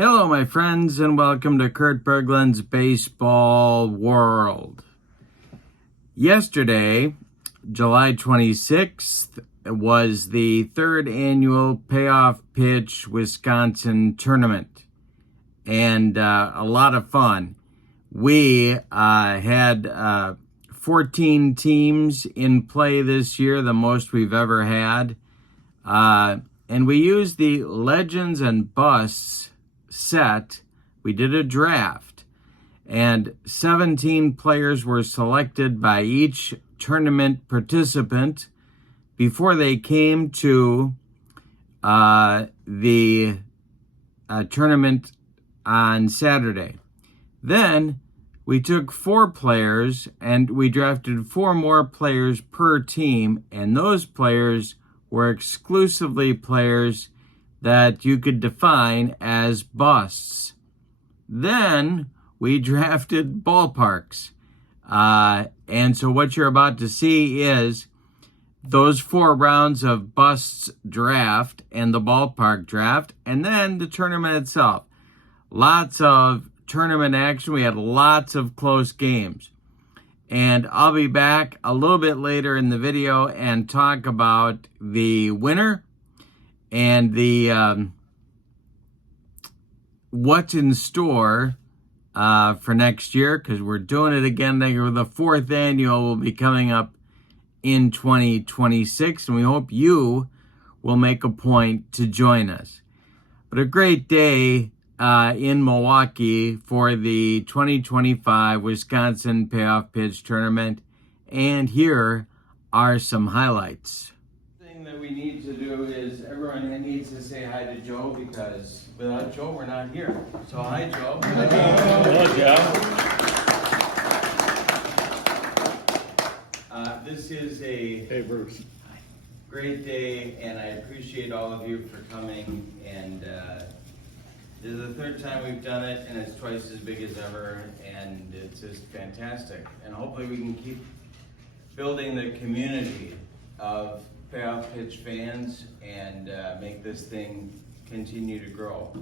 Hello, my friends, and welcome to Kurt Berglund's Baseball World. Yesterday, July 26th, was the third annual PAYOFF Pitch Wisconsin tournament, and a lot of fun. We had 14 teams in play this year, the most we've ever had, and we used the Legends and Busts set. We did a draft, and 17 players were selected by each tournament participant before they came to the tournament on Saturday. Then we took 4 players and we drafted 4 more players per team, and those players were exclusively players that you could define as busts. Then we drafted ballparks. And so what you're about to see is those 4 rounds of busts draft and the ballpark draft, and then the tournament itself. Lots of tournament action. We had lots of close games. And I'll be back a little bit later in the video and talk about the winner and the what's in store for next year, because we're doing it again. The 4th annual will be coming up in 2026, and we hope you will make a point to join us. But a great day in Milwaukee for the 2025 Wisconsin PAYOFF Pitch Tournament, and here are some highlights. That we need to do is everyone needs to say hi to Joe, because without Joe we're not here. So hi, Joe. Hello, Joe. This is a Hey, Bruce. great day, and I appreciate all of you for coming. And this is the 3rd time we've done it, and it's twice as big as ever, and it's just fantastic. And hopefully we can keep building the community of PAYOFF Pitch fans and make this thing continue to grow.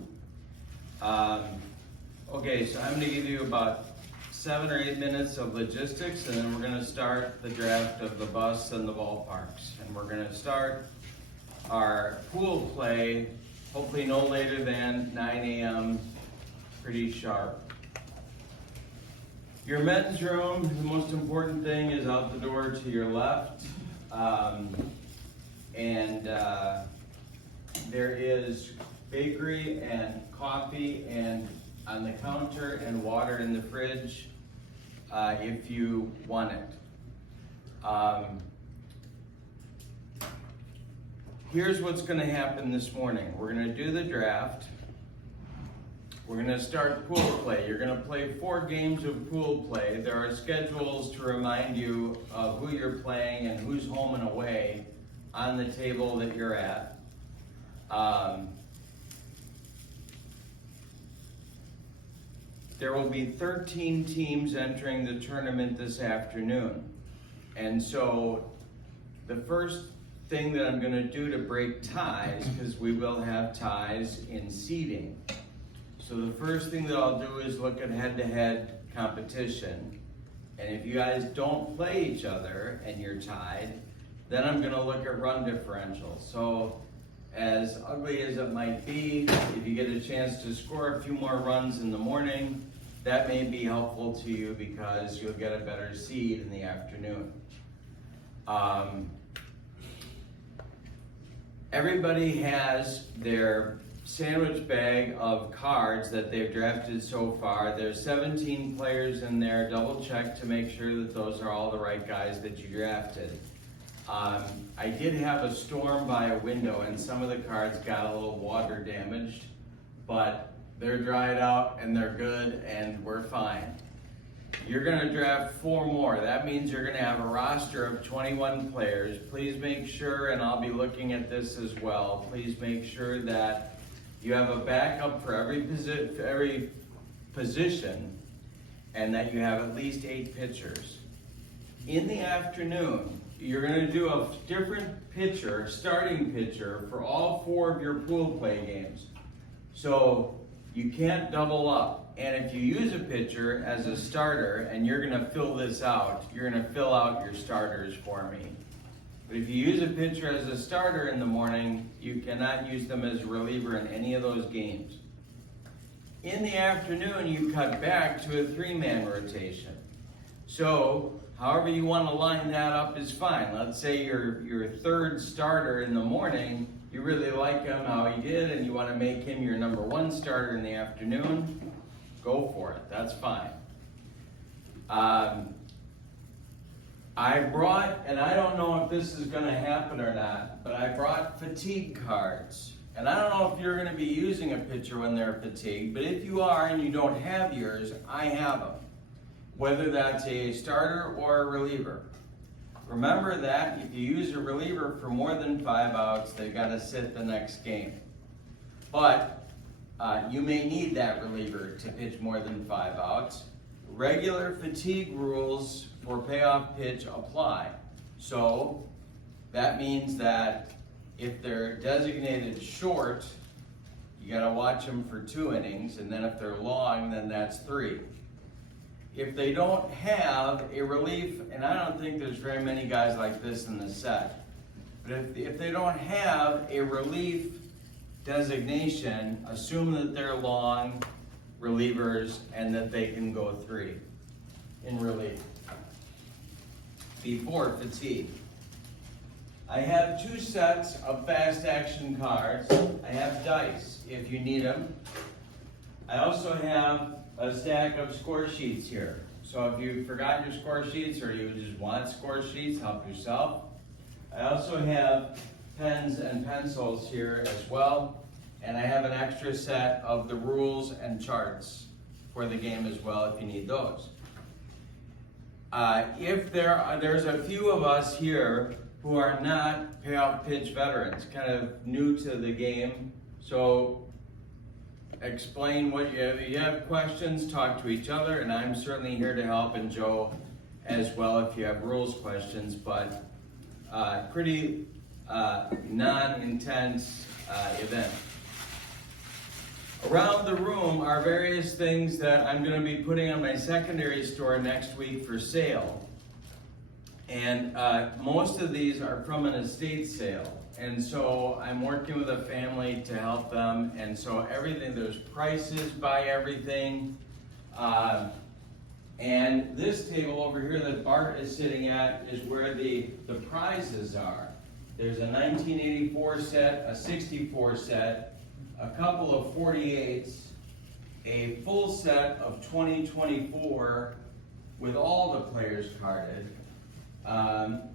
Okay, so I'm going to give you about 7 or 8 minutes of logistics, and then we're going to start the draft of the busts and the ballparks. And we're going to start our pool play hopefully no later than 9 a.m., pretty sharp. Your men's room, the most important thing is out the door to your left. There is bakery and coffee and on the counter and water in the fridge if you want it. Here's what's going to happen this morning. We're going to do the draft. We're going to start pool play. You're going to play 4 games of pool play. There are schedules to remind you of who you're playing and who's home and away on the table that you're at. There will be 13 teams entering the tournament this afternoon. And so the first thing that I'm going to do to break ties, because we will have ties in seeding. So the first thing that I'll do is look at head-to-head competition. And if you guys don't play each other and you're tied, then I'm going to look at run differential. So as ugly as it might be, if you get a chance to score a few more runs in the morning, that may be helpful to you because you'll get a better seed in the afternoon. Everybody has their sandwich bag of cards that they've drafted so far. There's 17 players in there. Double check to make sure that those are all the right guys that you drafted. I did have a storm by a window and some of the cards got a little water damaged, but they're dried out and they're good and we're fine. You're going to draft 4 more. That means you're going to have a roster of 21 players. Please make sure, and I'll be looking at this as well, please make sure that you have a backup for every position and that you have at least 8 pitchers. In the afternoon, you're going to do a different pitcher, starting pitcher, for all 4 of your pool play games. So You can't double up. And if you use a pitcher as a starter and you're gonna fill this out, you're gonna fill out your starters for me. But if you use a pitcher as a starter in the morning, you cannot use them as a reliever in any of those games. In the afternoon, you cut back to a 3-man rotation. So, however you want to line that up is fine. Let's say your third starter in the morning, you really like him, how he did, and you want to make him your number 1 starter in the afternoon, go for it. That's fine. I brought, and I don't know if this is going to happen or not, but I brought fatigue cards. And I don't know if you're going to be using a pitcher when they're fatigued, but if you are and you don't have yours, I have them. Whether that's a starter or a reliever. Remember that if you use a reliever for more than 5 outs, they've got to sit the next game. But you may need that reliever to pitch more than 5 outs. Regular fatigue rules for payoff pitch apply. So that means that if they're designated short, you got to watch them for 2 innings, and then if they're long, then that's 3. If they don't have a relief, and I don't think there's very many guys like this in the set, but if they don't have a relief designation, assume that they're long relievers and that they can go 3 in relief before fatigue. I have 2 sets of fast action cards. I have dice if you need them. I also have a stack of score sheets here. So if you forgot your score sheets or you just want score sheets, help yourself. I also have pens and pencils here as well. And I have an extra set of the rules and charts for the game as well if you need those. There's a few of us here who are not payoff pitch veterans, kind of new to the game. So explain what you have. If you have questions, talk to each other, and I'm certainly here to help, and Joe as well if you have rules questions, but pretty non-intense event. Around the room are various things that I'm going to be putting on my secondary store next week for sale. And most of these are from an estate sale. And so I'm working with a family to help them. And so everything, there's prices by everything. And this table over here that Bart is sitting at is where the prizes are. There's a 1984 set, a 64 set, a couple of 48s, a full set of 2024 with all the players carded.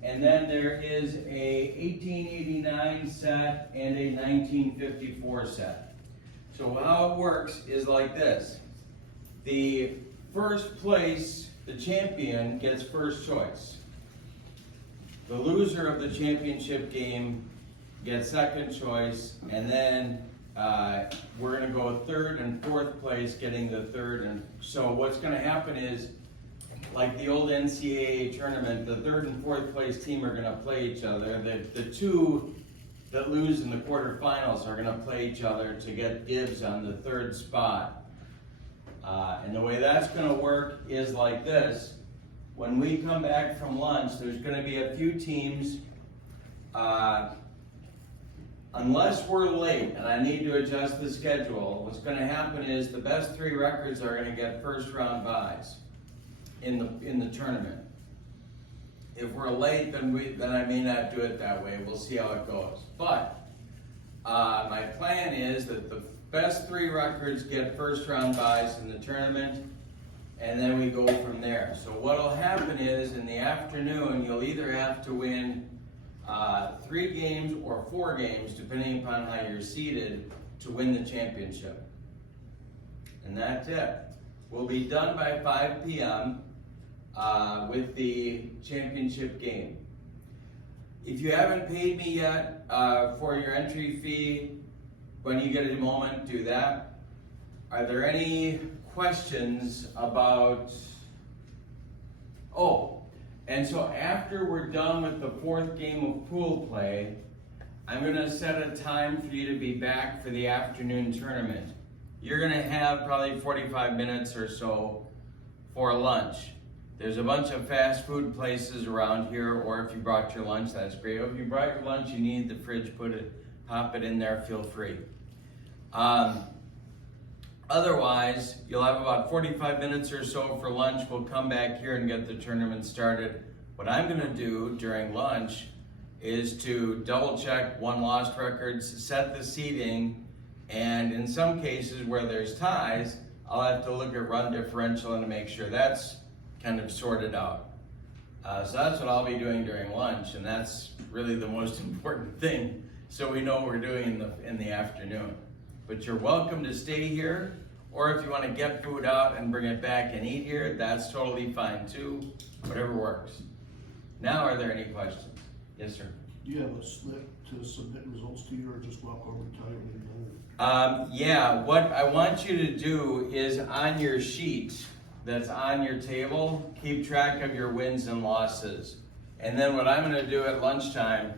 And then there is a 1889 set and a 1954 set. So how it works is like this. The first place, the champion, gets first choice. The loser of the championship game gets second choice, and then we're going to go third and fourth place, getting the third. And so what's going to happen is, like the old NCAA tournament, the third and fourth place team are going to play each other. The 2 that lose in the quarterfinals are going to play each other to get dibs on the third spot. And the way that's going to work is like this. When we come back from lunch, there's going to be a few teams, unless we're late and I need to adjust the schedule, what's going to happen is the best 3 records are going to get first round byes in the tournament. If we're late, then I may not do it that way. We'll see how it goes. But my plan is that the best 3 records get first round byes in the tournament, and then we go from there. So what'll happen is in the afternoon, you'll either have to win 3 games or 4 games, depending upon how you're seeded, to win the championship. And that's it. We'll be done by 5 p.m. With the championship game. If you haven't paid me yet for your entry fee, when you get a moment, do that. Are there any questions about... Oh, and so after we're done with the 4th game of pool play, I'm going to set a time for you to be back for the afternoon tournament. you're gonna have probably 45 minutes or so for lunch. There's a bunch of fast food places around here, or if you brought your lunch, that's great. If you brought your lunch, you need the fridge, pop it in there, feel free. Otherwise, you'll have about 45 minutes or so for lunch. We'll come back here and get the tournament started. What I'm gonna do during lunch is to double check won-lost records, set the seating, and in some cases where there's ties, I'll have to look at run differential and to make sure that's kind of sorted out. So that's what I'll be doing during lunch, and that's really the most important thing, so we know what we're doing in the afternoon. But you're welcome to stay here, or if you want to get food out and bring it back and eat here, that's totally fine too, whatever works. Now, are there any questions? Yes, sir. Do you have a slip to submit results to you, or just walk over and tell you when you're done? Yeah, what I want you to do is on your sheet that's on your table, keep track of your wins and losses. And then what I'm gonna do at lunchtime,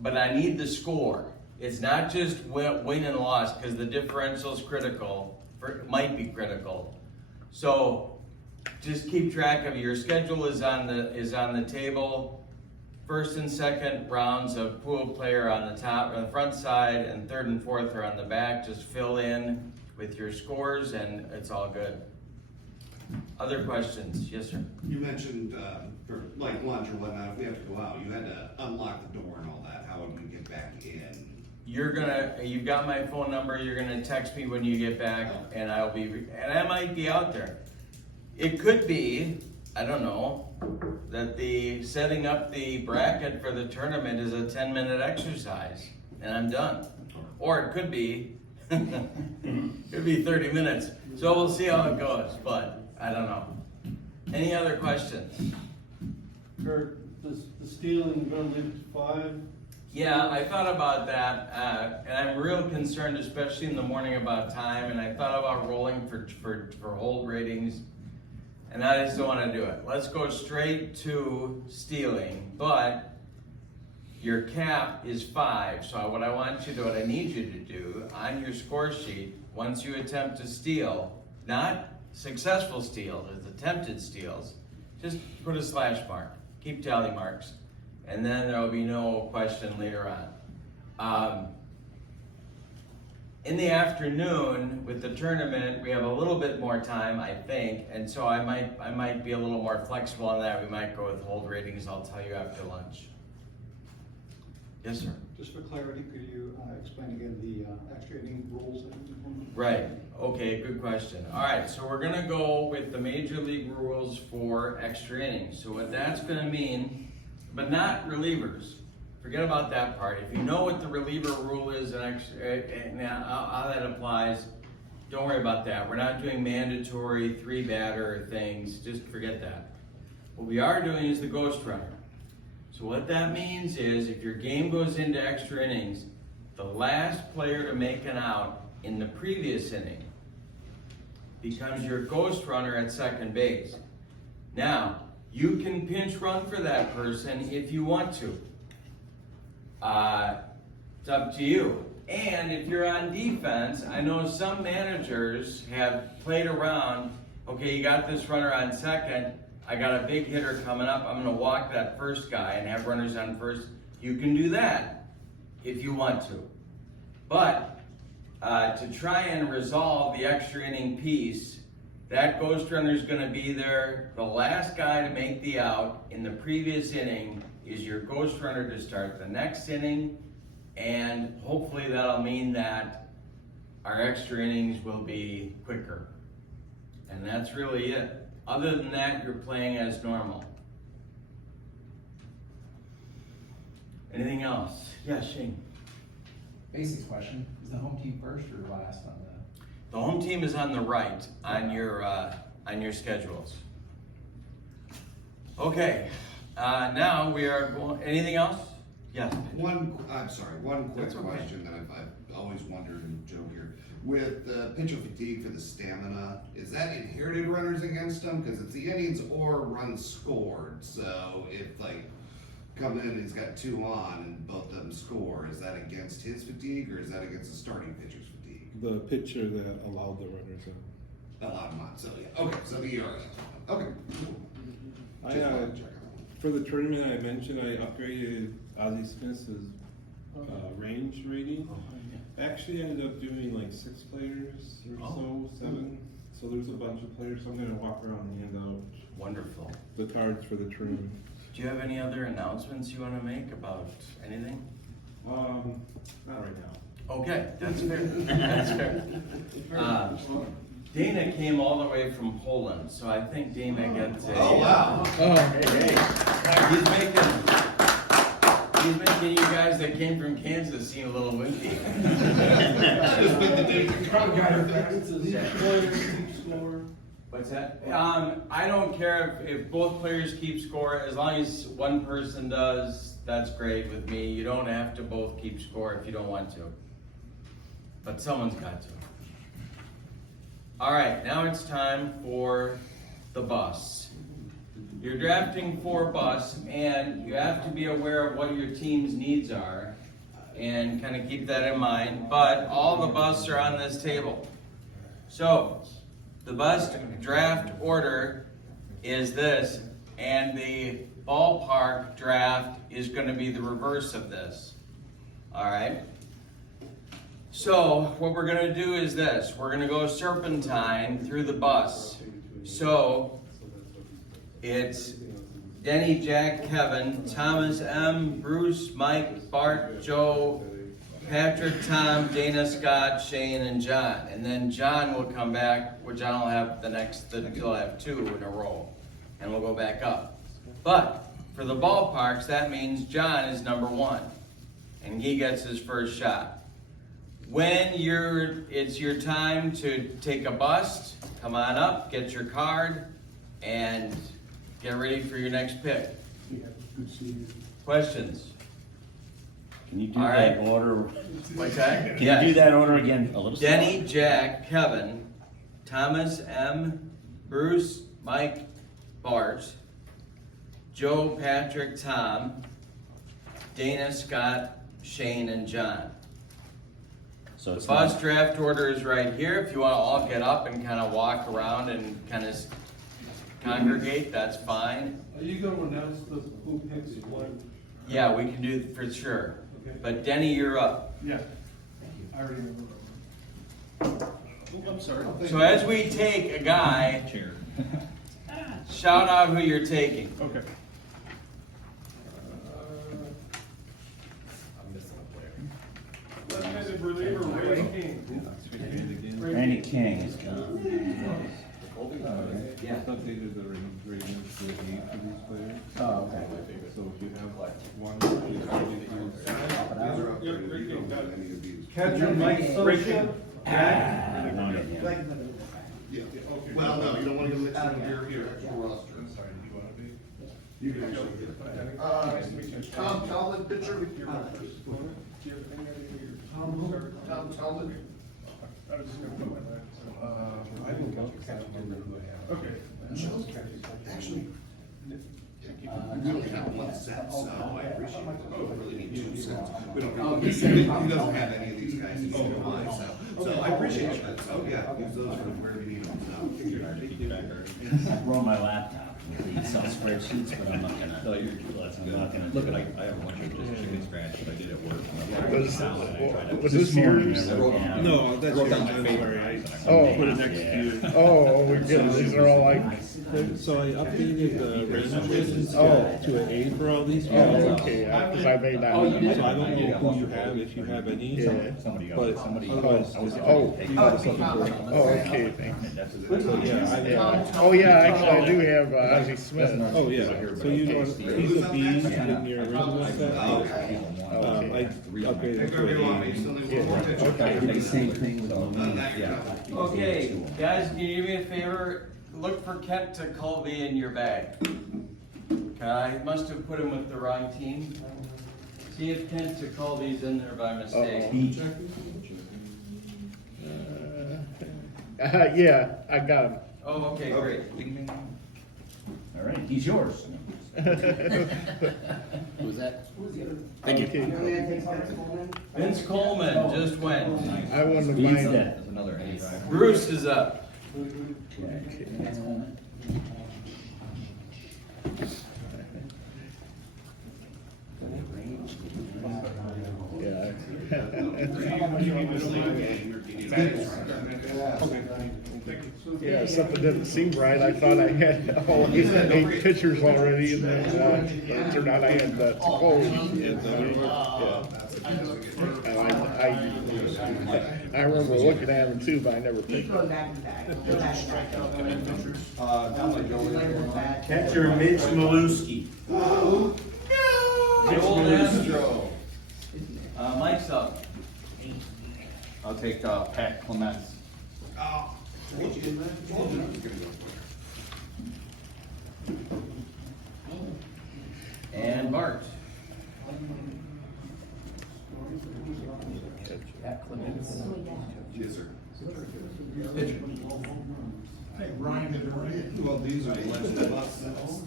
but I need the score. It's not just win and loss, because the differential is critical, might be critical. So just keep track of your schedule is on the table. First and second rounds of pool player on the top, on the front side, and third and fourth are on the back. Just fill in with your scores and it's all good. Other questions? Yes, sir. You mentioned for like lunch or whatnot, if we have to go out, you had to unlock the door and all that. How would we get back in? You've got my phone number, you're gonna text me when you get back, and I might be out there. It could be, I don't know, that the setting up the bracket for the tournament is a 10-minute exercise, and I'm done. Or it could be, 30 minutes. So we'll see how it goes, but I don't know. Any other questions? Kurt, the stealing, gonna leave it to 5? Yeah, I thought about that, and I'm real concerned, especially in the morning, about time, and I thought about rolling for hold ratings, and I just don't want to do it. Let's go straight to stealing, but your cap is 5, so what I need you to do on your score sheet, once you attempt to steal, not successful steals, it's attempted steals, just put a slash mark, keep tally marks. And then there will be no question later on. In the afternoon with the tournament, we have a little bit more time, I think, and so I might be a little more flexible on that. We might go with hold ratings. I'll tell you after lunch. Yes, sir. Just for clarity, could you explain again the extra inning rules? Right. Okay. Good question. All right. So we're gonna go with the major league rules for extra innings. So what that's gonna mean. But not relievers. Forget about that part. If you know what the reliever rule is and how that applies, don't worry about that. We're not doing mandatory 3-batter things. Just forget that. What we are doing is the ghost runner. So what that means is if your game goes into extra innings, the last player to make an out in the previous inning becomes your ghost runner at second base. Now, you can pinch run for that person if you want to. It's up to you. And if you're on defense, I know some managers have played around, okay, you got this runner on second, I got a big hitter coming up, I'm gonna walk that first guy and have runners on first. You can do that if you want to. But to try and resolve the extra inning piece, that ghost runner is going to be there. The last guy to make the out in the previous inning is your ghost runner to start the next inning, and hopefully that'll mean that our extra innings will be quicker. And that's really it. Other than that, you're playing as normal. Anything else? Yeah, Shane. Basic question, is the home team first or last on the? The home team is on the right on your schedules. Okay, now we are going, anything else? Yes. One quick That's okay. question that I've always wondered, and Joe here. With the pitcher fatigue for the stamina, is that inherited runners against them? Because it's the innings or runs scored. So if like coming in, he's got 2 on and both of them score, is that against his fatigue or is that against the starting pitcher's fatigue? The pitcher that allowed the runners in. Allowed them on, so yeah, okay, so the ERA. Okay, cool. I, Just wanted to check for the tournament I mentioned, I upgraded Ozzie Smith's range rating. Actually, I ended up doing like 6 players or so, 7. So there's a bunch of players. So I'm gonna walk around and hand out Wonderful. the cards for the tournament. Do you have any other announcements you want to make about anything? Not right now. Okay, that's fair. That's fair. Dana came all the way from Poland, so I think Dana gets a. Oh, wow. Hey, he's making you guys that came from Kansas seem a little windy. Just make the day What's that? I don't care if both players keep score, as long as one person does, that's great with me. You don't have to both keep score if you don't want to. But someone's got to. All right, now it's time for the bus. You're drafting for bus, and you have to be aware of what your team's needs are, and kind of keep that in mind. But all the busts are on this table. So, the bus draft order is this, and the ballpark draft is going to be the reverse of this. All right? So, what we're going to do is this. We're going to go serpentine through the bus. So, it's Denny, Jack, Kevin, Thomas, M, Bruce, Mike, Bart, Joe, Patrick, Tom, Dana, Scott, Shane, and John. And then John will come back, which John will have he'll have 2 in a row. And we'll go back up. But for the ballparks, that means John is number 1. And he gets his first shot. When it's your time to take a bust, come on up, get your card, and get ready for your next pick. Questions? Can you do All that right. order? What's that? Can you do that order again a little slower? Denny, Jack, Kevin, Thomas, M, Bruce, Mike, Bart, Joe, Patrick, Tom, Dana, Scott, Shane, and John. So The it's bus not, draft order is right here. If you want to all get up and kind of walk around and kind of congregate, that's fine. Are you gonna announce who picks what? Yeah, we can do it for sure. Okay. But Denny, you're up. Yeah. I already remember. Oh, I'm sorry. So as we take a guy, shout out who you're taking. Okay. Left-handed reliever, Randy King. Randy King is gone. Yeah. Updated the ratings to 8 for these players. Oh, okay. So if you have one, Yep, great game, got it. any of these. Catcher, Mike Socha. Yeah. Well, no, you don't want to go mix it in your actual roster. You can actually get it. Tom Talbot, pitcher. Tom Talbot. Okay. Actually, we only have 1 set, so I appreciate it. We don't really need 2 sets. We don't, he doesn't have any of these guys, he's in line, so I appreciate you. So, yeah, use those for where we need them, I roll my laptop with these spreadsheets, but I'm not gonna. No, you're I'm not gonna. Look, I have a bunch of just chicken scratch that I did at work. Was this yours? No, that's Wrote your down my Sorry, favorite. Oh. put it next to you. Oh, we get these are all like, So I updated the ranges Oh. to an 8 for all these oh, guys. okay, because I may not. So I don't know who you have, if you have any. Yeah. But otherwise, Oh, you got something for it. oh, okay, thanks. So yeah, Oh, yeah, actually, I do have Ozzie Smith. oh yeah. So you want he's a B in your original set, but I upgraded it to an A. Okay. Same thing with the Yeah. Okay, guys, can you do me a favor? Look for Kent to Colby in your bag. I must have put him with the wrong team. See if Kent to Colby's in there by mistake. Yeah, I got him. Oh, okay, great. All right, he's yours. Who's that? Thank you. Vince Coleman just went. I won the Beats final. that. That's another ace. Bruce is up. Yeah. Yeah, something didn't seem right. I thought I had all 8 pitchers already, and then it turned out I had 12. Yeah. And I remember looking at them too, but I never picked them. Catcher Mitch Maluski. Joel Astro. Mike's up. I'll take Pat Clements. And Bart. Yes, sir. Pitcher. Well, these are the last of us.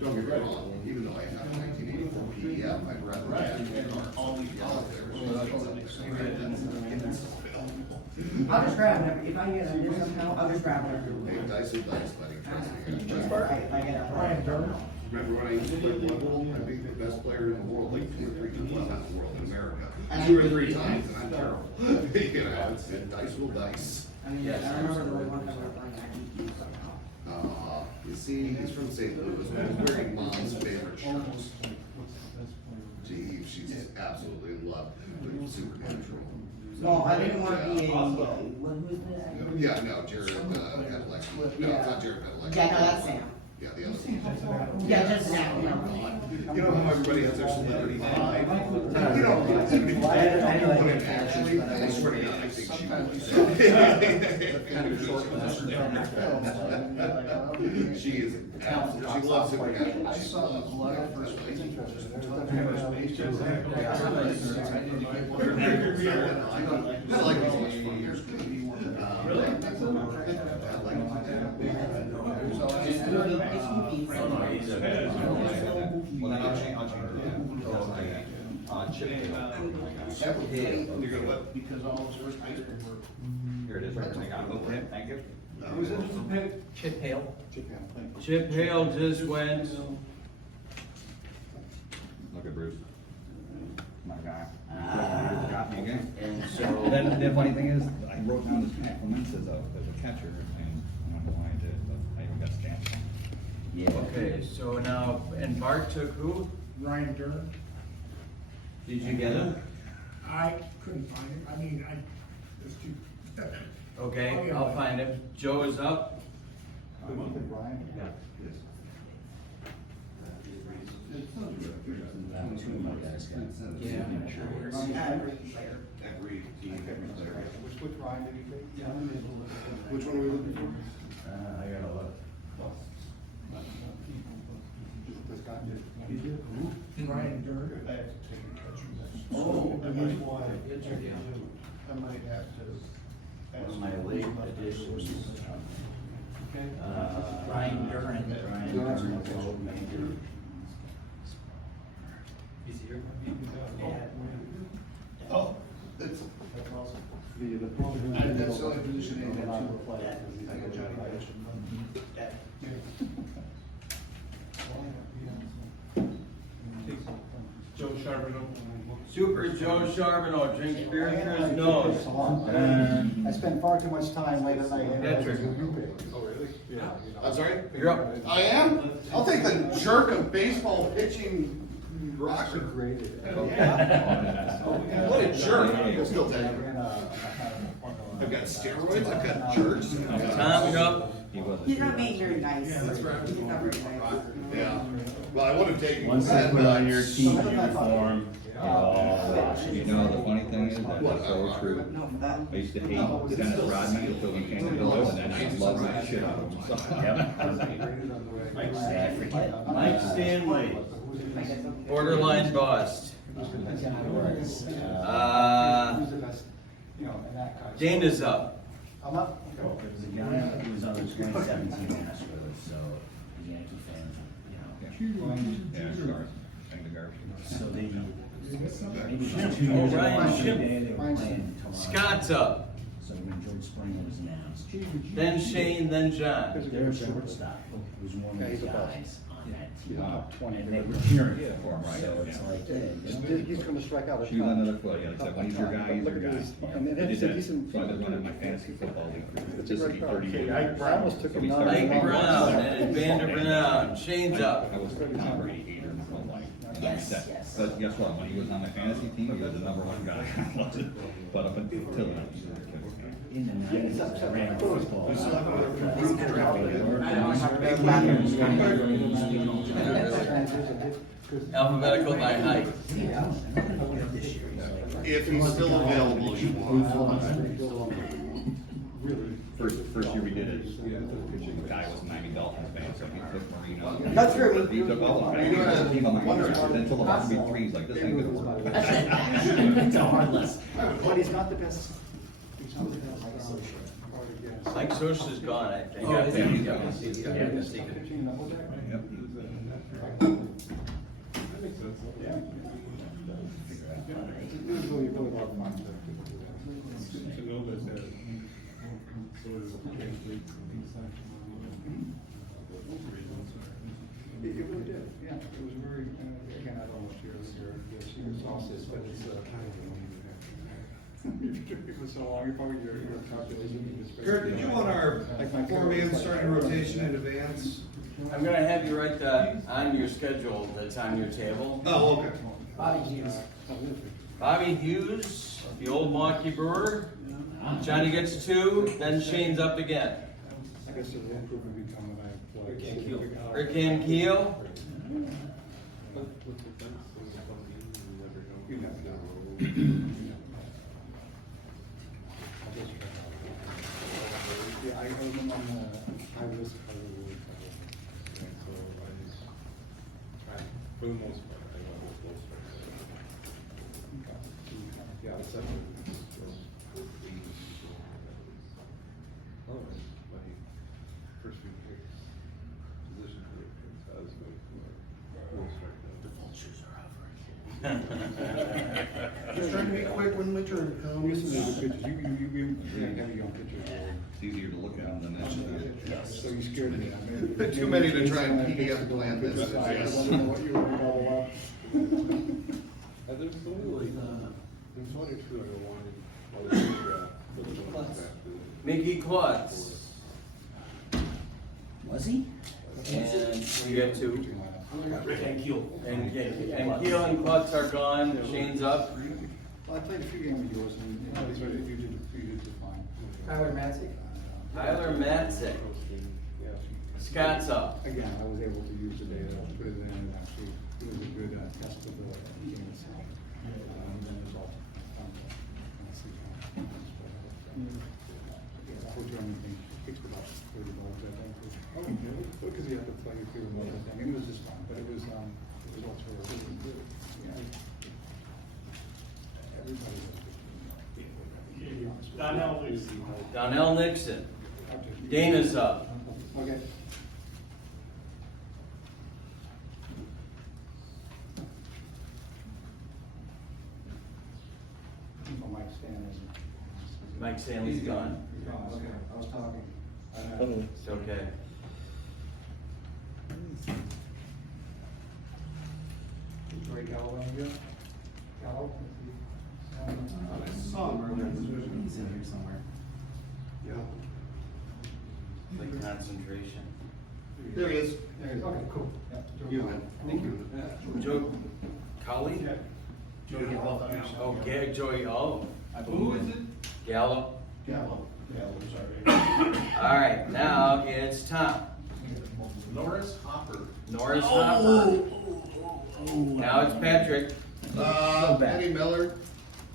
Don't get me wrong, even though I have 1984 PDF, I'd rather have all these out there. I'll just grab them, if I can get it in there somehow, I'll just grab them. Hey, dice is dice, buddy, trust me. If I get it. Remember when I used to play level, I'd be the best player in the world, like 2 or 3 times, well, not the world, in America. 2 or 3 times, and I'm terrible. You know, it's dice will dice. I mean, I remember the one time we were playing, I beat you somehow. You see, he's from St. Louis, but he's wearing mom's favorite shirts. Gee, she's absolutely in love with Supernatural. Well, I didn't want to be a, who's this? Yeah, no, Jared Padalecki. No, it's not Jared Padalecki. Yeah, no, that's Sam. Yeah, the other one. Yeah, just Sam, no. You know how everybody has their celebrity vibe? You know, actually, I swear to God, I think she would. She is absolutely, she loves Supernatural. She loves I like these much for years. Well, then I'll change it. You're gonna what? Because all those first basemen were. Here it is, right, I got it, okay, thank you. Chip Hale. Chip Hale just went. Look at Bruce. My guy. Got me again. And so, Then the funny thing is, I wrote down this Pat Clements as a catcher, and I don't know why I did, but I even got stamped. yeah. Okay, so now, and Bart took who? Ryan Durham. Did you get him? I couldn't find him. I mean, it's too. Okay, I'll find him. Joe is up. Two of my guys got. Yeah. Every team, every player. Which Ryan did he take? Which one are we looking for? I gotta look. This guy? Ryan Durham. I have to take a catcher. Oh, I might want I might have to. One of my late additions. Ryan Durant, old major. Oh, that's. That's awesome. That's the only position they had to play. I got Johnny Mitchell. Joe Charbonneau. Super Joe Charbonneau, drinks beer through his nose. I spend far too much time late at night. Patrick. Oh, really? Yeah. I'm sorry? You're up. I am? I'll take the jerk of baseball pitching rocker. What a jerk. I'll still take it. I've got steroids, I've got jerks. Tom, you're up. He's not being very nice. Yeah, that's right. He's not very nice. Yeah. Well, I would have taken. Once I put on your team uniform, you know, the funny thing is, that's so true. No, that. I used to hate Dennis Rodman until he came to Villa, and then I just loved the shit out of him. So, I forget. Mike Stanley, borderline bust. Was, Dana's up. I'm up. There was a guy who was on the 2017 Astros, so a Yankee fan, you know. Yeah, Scarf, and the garbage. So they, maybe it was 2 years ago, Ryan one Ship. day they were playing Toronto. Scott's up. So when George Springer was announced, Then Shane, then John. their shortstop was one of he's the the best. guys on that team. Wow. And they were cheering for him, so it's like, hey, you know. He's gonna strike out. Shoes on the other foot, yeah, it's like, when he's your guy, he's your Look at guy. this, and I it's did a that, decent. so I've been running my fantasy football league for, It's this a will be great 30 crowd. years. I almost took him. Mike Brown and Vander Brown. Shane's up. I was a Tom Brady hater my whole life. And I Yes, said- yes. But guess what, when he was on my fantasy team, he was the number one guy. I loved it. But up until then, he was In the 90s, I ran football. Alphabetical by height. If he's still available, you want. First year we did it, the guy was a Miami Dolphins fan, so he took Marino. That's true. He took all of them. He was on the team on my year, and then until the last beat three, he's like, this ain't gonna work. It's a hard lesson. But he's not the best. He's not the best. Mike Sosa is gone, I think. Oh, is he? Yeah, he's gone. Yep. It was really, really hard fun. To know that that sort of translates to these It really did, yeah, it was very, again, I don't know if you're, this year's sauces, but it's, it was so long, you probably, your calculation is. Kurt, did you want our Like my four-man starting rotation in advance? I'm gonna have you write that on your schedule that's on your table. Oh, okay. Bobby Hughes. Bobby Hughes, the old Milwaukee Brewer. Johnny gets 2, then Shane's up again. I guess the improvement would become when I play. Rick and Keel. You never know. Yeah, I was on the high risk. For the most part, I know it's close. Yeah, it's Oh, my first few picks, position picks, I was going for strike. The vultures are hovering. Just trying to be quick when my turn Here's some comes. of the good pictures. You have young pictures. It's easier to look at them than that. So you scared me. Too many to try and PDF plan this. I don't know what you were all about. There's only like, there's one or two I wanted, other than draft, but the ones after. Mickey Klutz. Was he? And you get 2. Thank you. And Keel and Klutz are gone. Shane's up. Well, I played a few games with yours and you know, you did fine. Tyler Matzik. Tyler Matzik. Scott's up. Again, I was able to use the data, put it in, and actually, it was a good test of the game itself. And then result. Yeah, I put you on anything, kicked about 30 balls, I think. Oh, really? Because you have to play through the whole thing, it was just fun, but it was, the results were really good. Yeah. Everybody was good. Donnell Nixon. Dana's up. Okay. Oh, Mike Stanley. Mike Stanley's gone. Okay, I was talking. It's okay. Ray Gallo, here. Gallo? I saw him earlier this week. He's in here somewhere. Yeah. Like concentration. There he is. There he is. Okay, cool. Yeah, Joe You Gallo. man. Thank you. Joe Colley? Joe, get both of them. Oh, Joey, oh, Who is it? Gallo. Gallo. All right, now it's Tom. Norris Hopper. Norris Hopper. Now it's Patrick. Eddie Miller.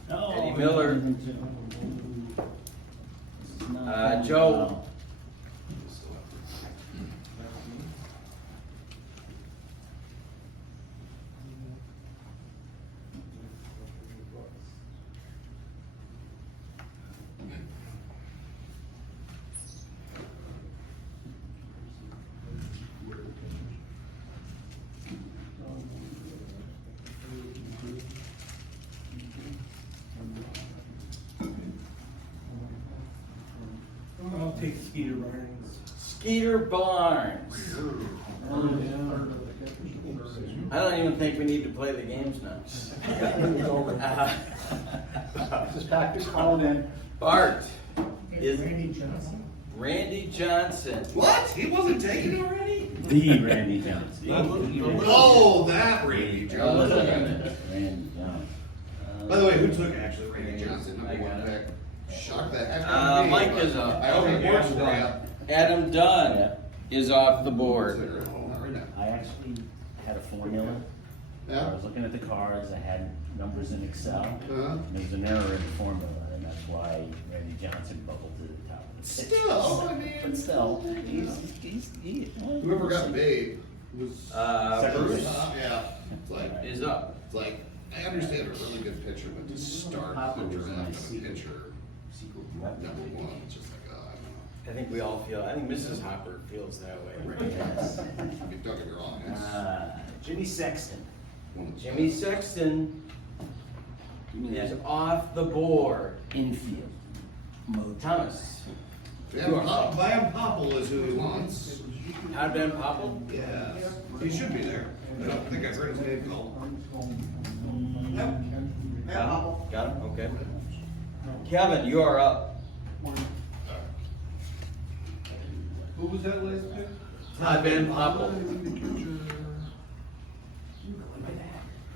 Eddie Miller. Joe. take Skeeter Barnes. Skeeter Barnes. I don't even think we need to play the games now. Just back to call in. Bart is Randy Johnson. Randy Johnson. What? He wasn't taken already? The Randy Johnson. Oh, that Randy Randy Johnson. Johnson. By the way, who took actually Randy Johnson? I Number got one it. pick. Shock the heck out of me. Mike but is up. I hope it works for you. Adam Dunn is off the board. Consider it. Not right now. I actually had a formula. I Yeah. was looking at the cards, I had numbers in Excel, Uh-huh. and there was an error in the formula, and that's why Randy Johnson bubbled to the top of the pitch. Still, I mean. But still, Whoever got Babe was. Bruce Yeah. It's like, is up. it's like, I understand a really good pitcher, but to start the draft of a pitcher, number one, it's just like, I don't know. I think we all feel, I think Mrs. Hopper feels that way. Yes. Don't get me wrong, it's Jimmy Sexton. one of the Jimmy best. Sexton is off the board. Infield. Mode. Thomas. Van Poppel is who he wants. Todd Van Poppel. Yeah, he should be there. I don't think I've heard his name called. Got him, okay. Kevin, you are up. Who was that last pick? Todd Van Poppel.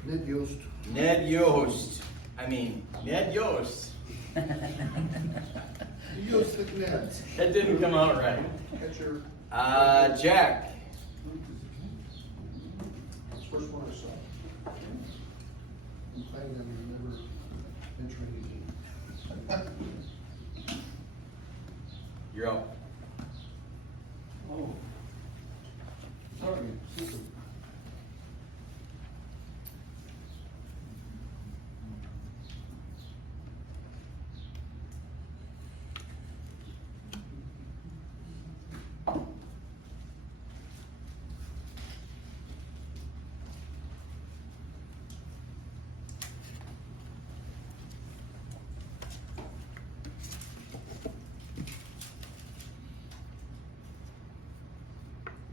Ned Yost. Ned Yost. Ned Yost. Yost the Ned. That didn't come out right. Catcher. Jack. That's the first one I saw. I'm glad I never entering a game. You're up. Oh. Sorry, super.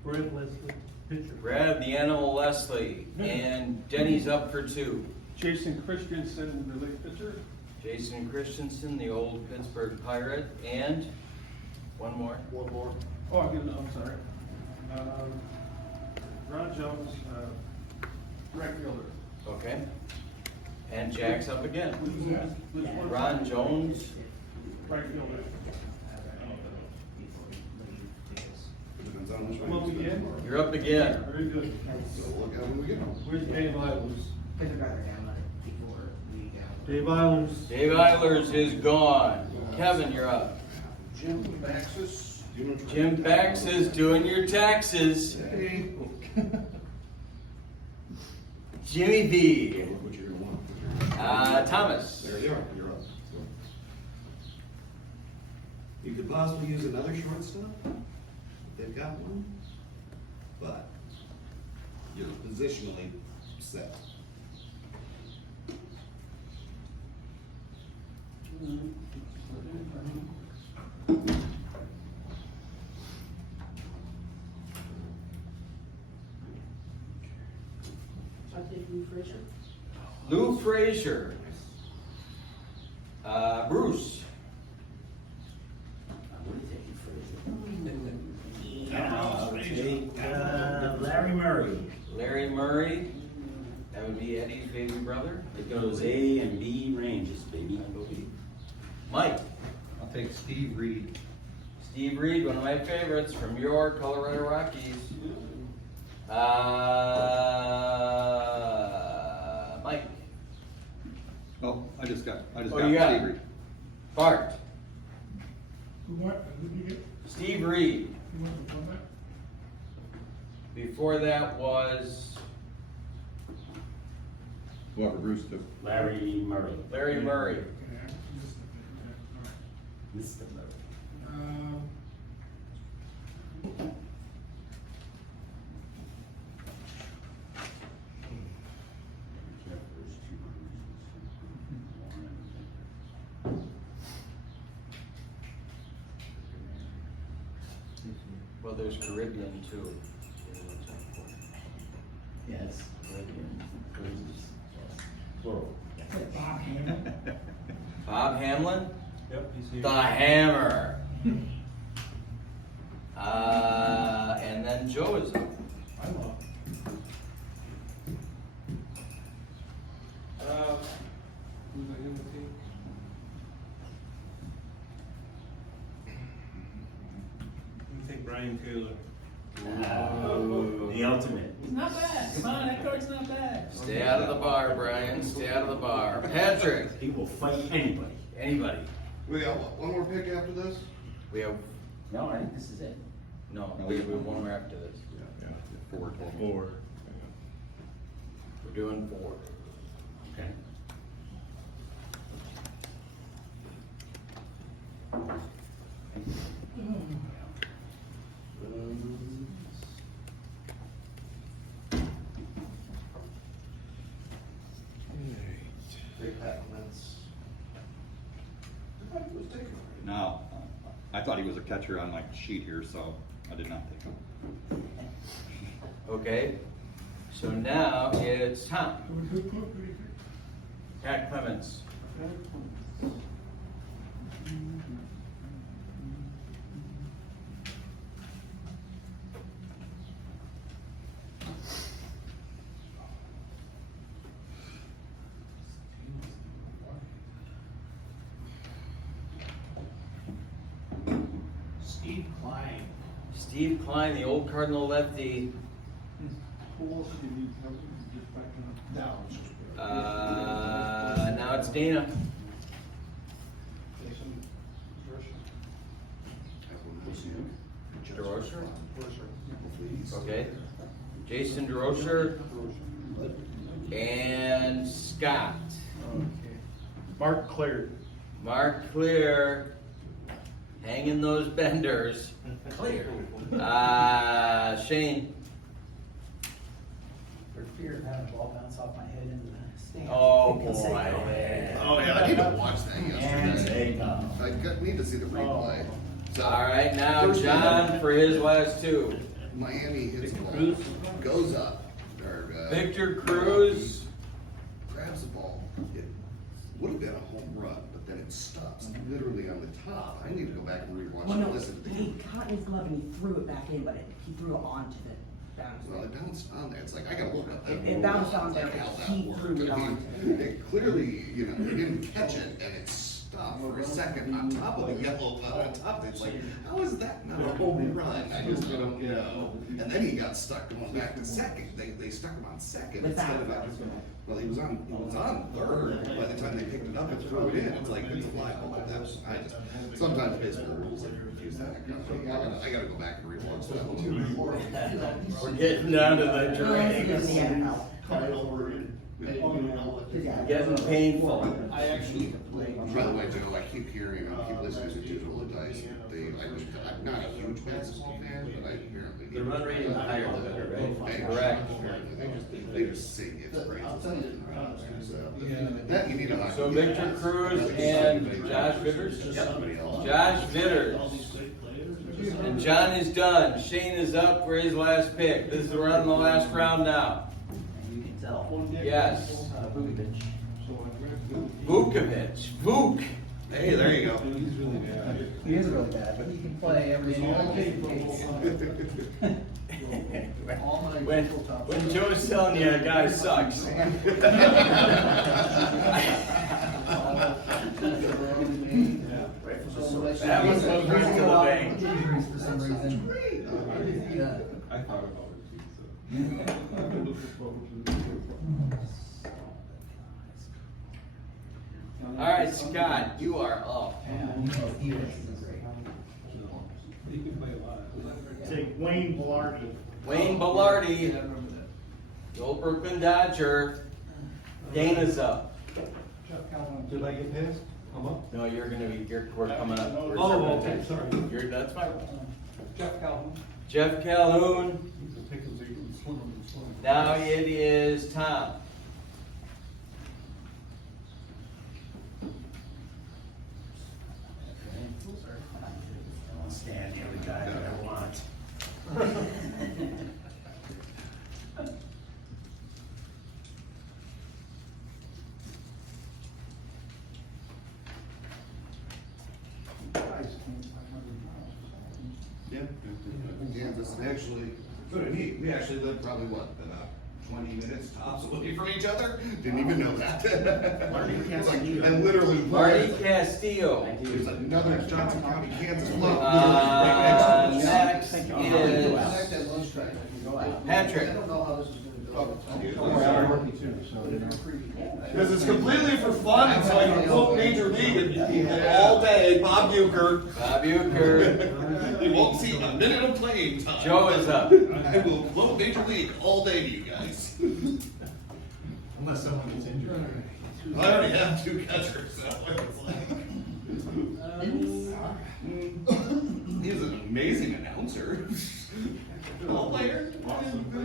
Brad Leslie, pitcher. Brad the Animal Leslie. And Denny's up for two. Jason Christensen, relief pitcher. Jason Christensen, the old Pittsburgh Pirate. And one more. One more. Oh, I'm sorry. Ron Jones, right fielder. Okay. And Jack's up again. Which one? Ron Jones. Right fielder. Depends on which Come up one. again? You're up again. Very good. So look at when we get home. Where's Dave Eilers? Cause I'd rather download it before we download. Dave Eilers. Dave Eilers is gone. Kevin, you're up. Jim Baxis. Jim Bax is doing your taxes. Hey. Jimmy B. Look what you're gonna want. Thomas. There you are, you're up. You could possibly use another shortstop. They've got one. But you're positionally set. I think Lou Frazier. Lou Frazier. Bruce. I'll take, Larry Murray. Larry Murray. That would be Eddie's baby brother. It goes A and B ranges, baby. Mike. I'll take Steve Reed. Steve Reed, one of my favorites from your Colorado Rockies. Mike. Oh, I just got you got Steve it. Reed. Bart. Who did you get? Steve Reed. Who went before that? Before that was Whoever Bruce took. Larry Murray. Larry Murray. Mr. Murray. know there's Caribbean too. Yes, Caribbean cruises, yes. Bob Hamlin? Yep, he's here. The Hammer. And then Joe is up. I'm up. Who's I gonna take? I'm gonna take Brian Taylor. The ultimate. It's not bad, come on, that card's not bad. Stay out of the bar, Brian. Stay out of the bar. Patrick. He will fight anybody. Anybody. We got what, one more pick after this? We have No, I think this is it. no. We have one more after this. Yeah, 4 total. 4. We're doing 4. Okay. Big compliments. I thought it was taken already. No, I thought he was a catcher on my sheet here, so I did not take him. Okay. So now it's Tom. Who did you pick? Pat Clements. Steve Klein. Steve Klein, the old Cardinal lefty. Who else do you need? How do you get back on? Now, it's just. Now it's Dana. Jason, DeRocher? Please. Okay. Jason DeRocher and Scott. Mark cleared. Mark Clear. Hanging those benders. Clear. Shane. For fear of having a ball bounce off my head into the stand. Oh, You can say boy. that. Oh yeah, I need to watch that And yesterday. they go. Need to see the replay. So, All right, now John for his last 2. Miami hits the ball, goes up, or, Victor Cruz. grabs the ball. It would have been a home run, but then it stops literally on the top. I need to go back and rewatch Well, and no, listen to he the caught his glove and he threw it back in, but he threw it onto the bounce. Well, it bounced on there. It's like, I gotta look up that. It bounced on like there, how but that he worked. threw it I mean, onto it clearly, he didn't catch it and it stopped for a second on top of the yellow, on top. It's like, how is that not a home run? I just don't know. And then he got stuck going back to second. They stuck him on second With instead that. of, well, he was on third by the time they picked it up and threw it in. It's like, it's a fly ball. Sometimes baseball rules, I confuse that. I gotta go back and rewatch that one. We're getting down to the getting painful. I actually played. By the way, Joe, I keep hearing, I keep listening to Digital Dice. I'm not a huge baseball fan, but I apparently. The run rate is higher, the better, right? Correct. They just sing its praises. That you need a hockey. So Victor Cruz and Josh Vitters? Somebody else. Josh Vitters. And John is done. Shane is up for his last pick. This is we're on the last round now. You can tell. Yes. Vukovic. Vukovic. Vuk. Hey, there you go. He's really bad. He is really bad, but he can play every When Joe's telling you a guy sucks. That was so great to the bank. Injuries for some reason. Yeah. I thought about it too, All right, Scott, you are up. He is great. He can play a lot. Take Wayne Blarney. Wayne Bellardi, the old Brooklyn Dodger. Dana's up. Did I get past? I'm up? No, you're we're coming up. We're Oh, circling okay, back. sorry. That's fine. Jeff Calhoun. Jeff Calhoun. Now it is Tom. I'll stand the other guy that I want. in Kansas, and actually, so did he. We actually lived probably, what, about 20 minutes tops away from each other? Didn't even know that. Marty It's like, Castillo. I literally Marty lived. Castillo. There's another Johnson County, Kansas club. Next I is like that lunch track. Patrick. I don't know how this is gonna go. Because it's completely for fun, and so I can quote Major League all day, Bob Euchre. Bob Euchre. You won't see a minute of playing time. Joe is up. I will quote Major League all day to you guys. Unless someone gets injured. I already have 2 catchers, so it's like. He's an amazing announcer. Ball player.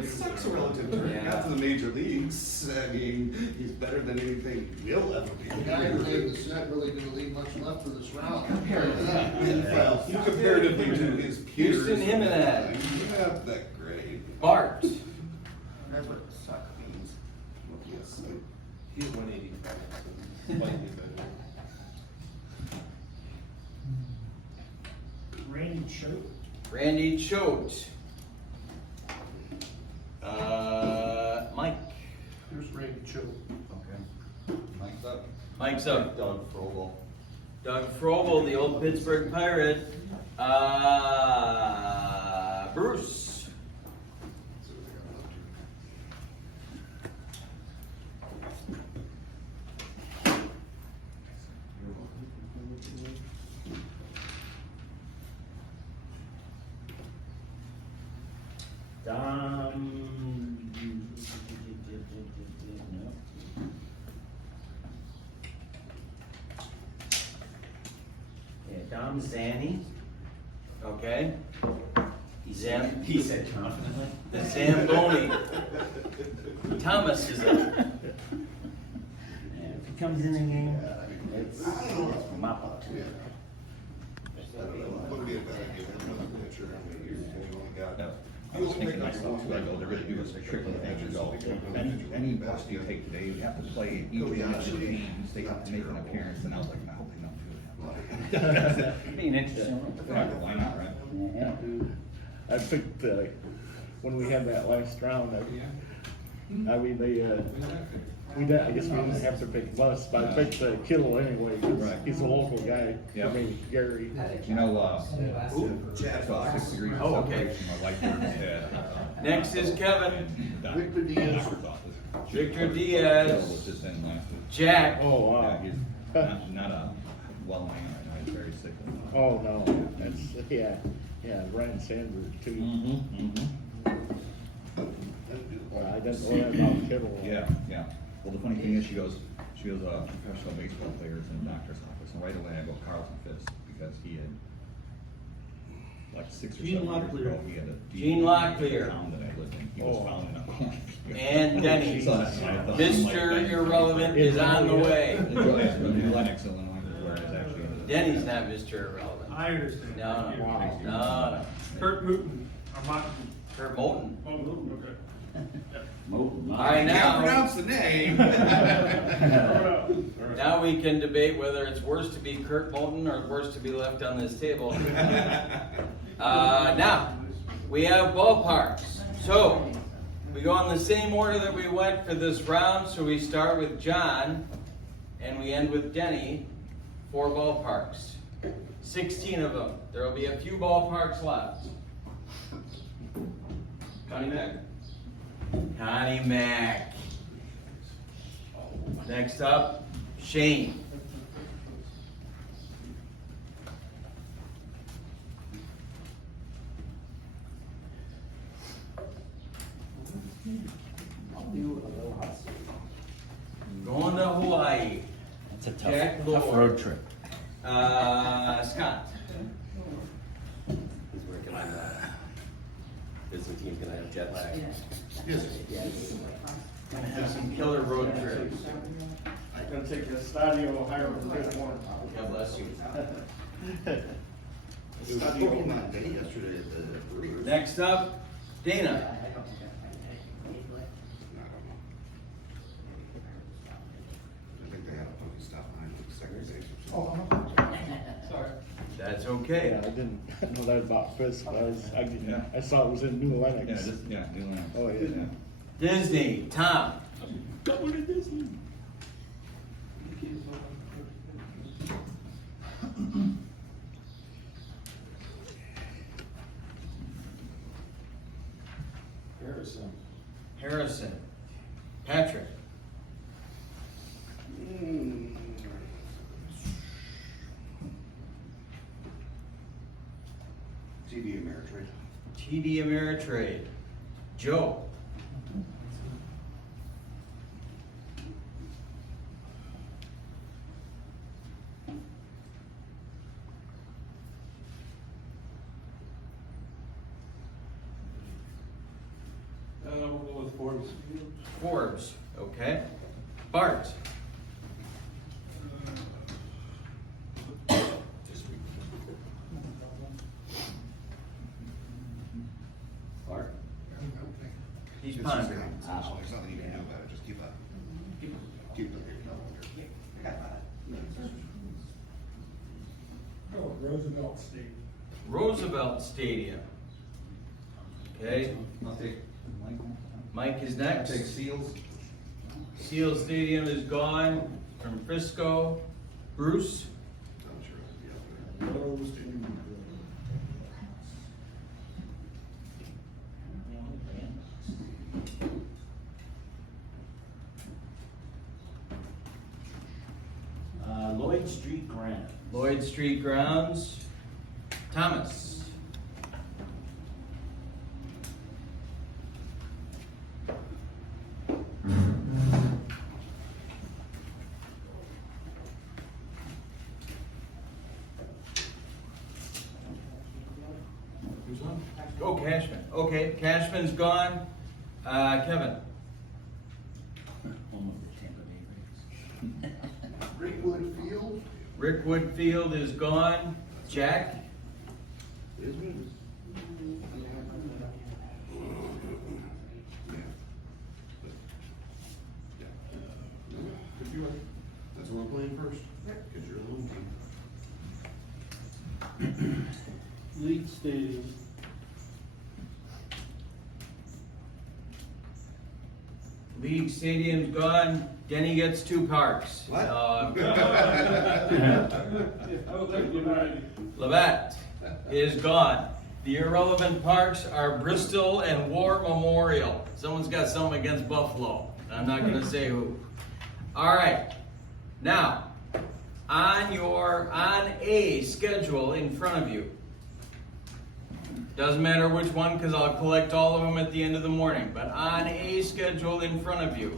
It sucks a relative term. Yeah. Got to the major leagues. I mean, he's better than anything we'll ever be. The guy who made the set really didn't leave much left for this round. Well, comparatively to his peers. Houston Jimenez. Not that great. Bart. That's what soccer means. Well, yes. He's 185, so slightly better. Randy Choate. Randy Choate. Mike. Here's Randy Choate. Okay. Mike's up. Mike's up. Doug Frobel. Doug Frobel, the old Pittsburgh Pirate. Bruce. No. Yeah, Dom Zanny. Okay. Zam. He said confidently. The Zamboni. Thomas is up. Yeah, if he comes in the game, it's mop up. What would be a better idea? Another pitcher. How many years have you only got? I was thinking myself too, I go, they're gonna do this tricky thing, you go, any bus you take today, you have to play each one of the teams, they have to make an appearance, and I was like, I hope they don't do it. Be an interesting one. Yeah, why not, right? Yeah. I picked, when we had that last round, I mean, I guess we didn't have to pick a bus, but I picked Kittle anyway, 'cause Right. he's a local guy Yeah. for me, Gary. You know, Chad about 6 degrees of Oh, okay. separation, my wife works at. Next is Kevin. Victor Diaz. Doctor's office. Victor Kittle Diaz. was just in last week. Jack. Oh, Yeah, wow. he's not a well man right now, he's very sick. Oh, no, that's, yeah, Ryan Sandberg too. Well, I didn't know that about Kittle. Yeah. Well, the funny thing is, she goes, professional baseball players in the doctor's office, and right away I go Carlton Fisk, because he had, like 6 or 7 years ago, he had a. Gene Locklear. Town that I lived in, he was found in a corner. And Denny. So that's why I thought- Mr. Irrelevant is on the way. In Lennox, Illinois, is where it's actually. Denny's not Mr. Irrelevant. I understand. No. Kurt Mooten, or Martin. Kurt Moulton. Oh, Mooten, okay. All right, Can't now. pronounce the name. Now we can debate whether it's worse to be Kurt Moulton or worse to be left on this table. Now, we have ballparks. So, we go in the same order that we went for this round. So we start with John and we end with Denny. 4 ballparks. 16 of them. There will be a few ballparks left. Connie Mack. Connie Mack. Next up, Shane. Going to Hawaii. It's a Jack tough Lord. road trip. Scott. He's working on visiting team gonna have jet lag. Gonna have some killer road trips. I'm gonna take the Stadio Ohio for good one. God bless you. It was Pokemon Day yesterday at the Brewers. Next up, Dana. I don't know. I think they had a Pokestop behind the second station. Sorry. That's okay. Yeah, I didn't know that about Fisk, but Yeah. I saw it was in New Lenox. New Lenox. Oh, yeah. Disney, Tom. Going to Disney. Harrison. Harrison. Patrick. TD Ameritrade. TD Ameritrade. Joe. We'll go with Forbes. Forbes. Okay. Bart. Bart? He's It's just pondering. compensation. There's nothing you can do about it, just keep up your calendar. Oh, Roosevelt Stadium. Roosevelt Stadium. Okay. I'll take Mike is next. Take Seals. Seal Stadium is gone from Frisco. Bruce. I'm sure it'll be up there. Lloyd Street Grant. Lloyd Street Grounds. Thomas. Oh, Cashman. Okay, Cashman's gone. Kevin. Home of the Tampa Bay Rays. Rick Woodfield. Rick Woodfield is gone. Jack. That's what we're playing first, because you're a home team. League Stadium. League Stadium's gone. Denny gets 2 parks. What? Labatt is gone. The irrelevant parks are Bristol and War Memorial. Someone's got something against Buffalo. I'm not going to say who. All right. Now, on a schedule in front of you. Doesn't matter which one, because I'll collect all of them at the end of the morning. But on a schedule in front of you,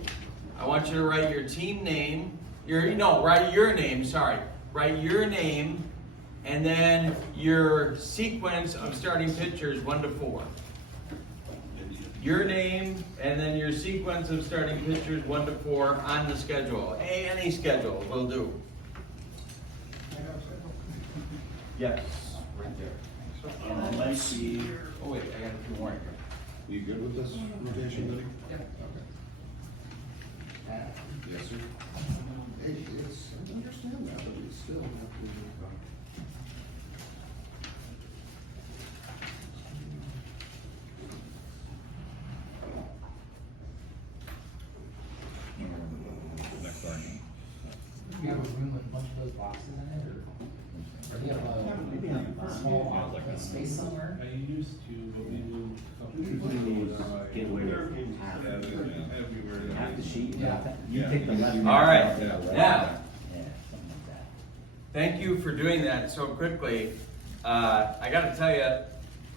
I want you to write your team name. Write your name, sorry. Write your name, and then your sequence of starting pitchers 1 to 4. Your name, and then your sequence of starting pitchers 1 to 4 on the schedule. Any schedule will do. Yes, right there. And I might see, Oh wait, I got a few more here. You good with this rotation, buddy? Yep. Okay. Yes, sir. Hey, it's, I understand that, but we still have to. Next line. You have a room with a bunch of those boxes in it, or do you have a small office space somewhere? I used to, but we moved. get away with half the sheet. Yeah. You pick the left. All right, Yeah, now, something like that. thank you for doing that so quickly. I gotta tell you,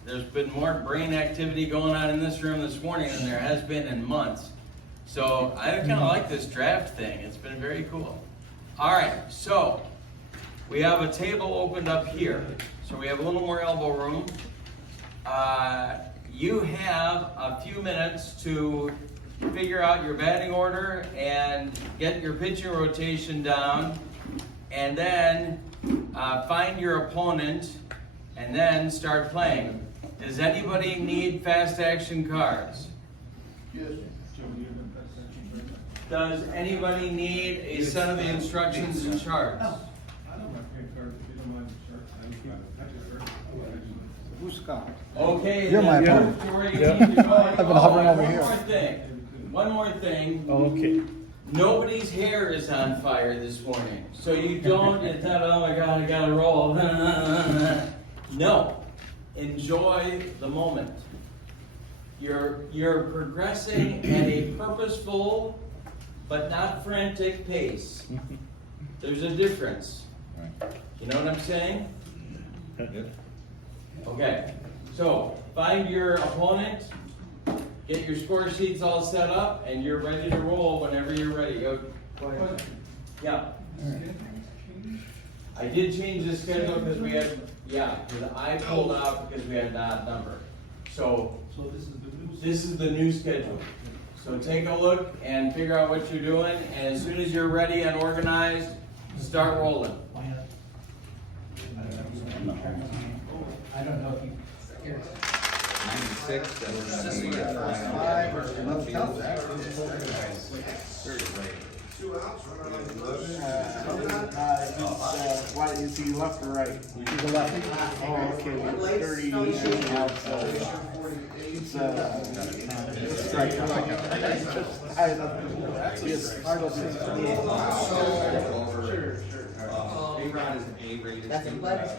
there's been more brain activity going on in this room this morning than there has been in months. So I kind of like this draft thing. It's been very cool. All right, so we have a table opened up here. So we have a little more elbow room. You have a few minutes to figure out your batting order and get your pitching rotation down, and then find your opponent, and then start playing. Does anybody need fast action cards? Yes. Does anybody need a set of the instructions and charts? I don't have credit card, if you don't mind the chart, I just got it. Scott. Okay. You're my then, opponent. Tori, Yeah. keep going. I've been hovering over one here. more thing. One more thing. Okay. Nobody's hair is on fire this morning. So you don't, it's not, oh my God, I gotta roll. No. Enjoy the moment. You're progressing at a purposeful but not frantic pace. There's a difference. You know what I'm saying? Okay. So find your opponent, get your score sheets all set up, and you're ready to roll whenever you're ready. Go ahead. Yeah. I did change the schedule because we had, because I pulled out because we had an odd number. So this is the new schedule. So take a look and figure out what you're doing, and as soon as you're ready and organized, start rolling. I don't know if you, here. 96, then we're gonna be at Why is he left or right? He's a lefty. Oh, okay. 30 out, so it's right. That's a pledge.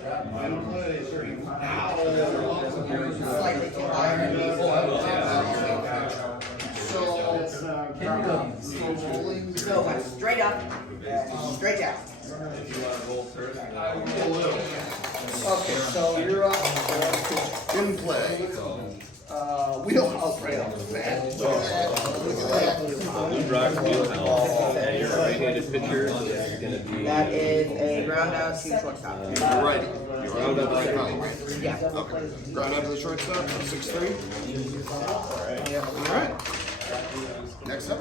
Slightly too high. So straight up, straight down. Okay, so you're up in play. Wheelhouse right off the bat. Right-handed pitcher is gonna be. That is a ground out to shortstop. You're righty. You're round up to the right. Yeah. Okay. Ground up to the shortstop, 6'3". All right. Next up.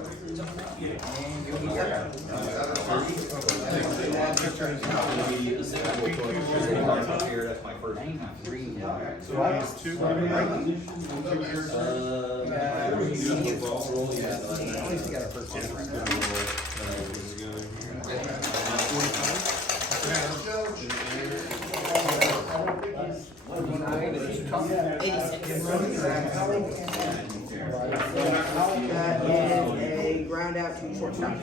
That's my first. That is a ground out to shortstop.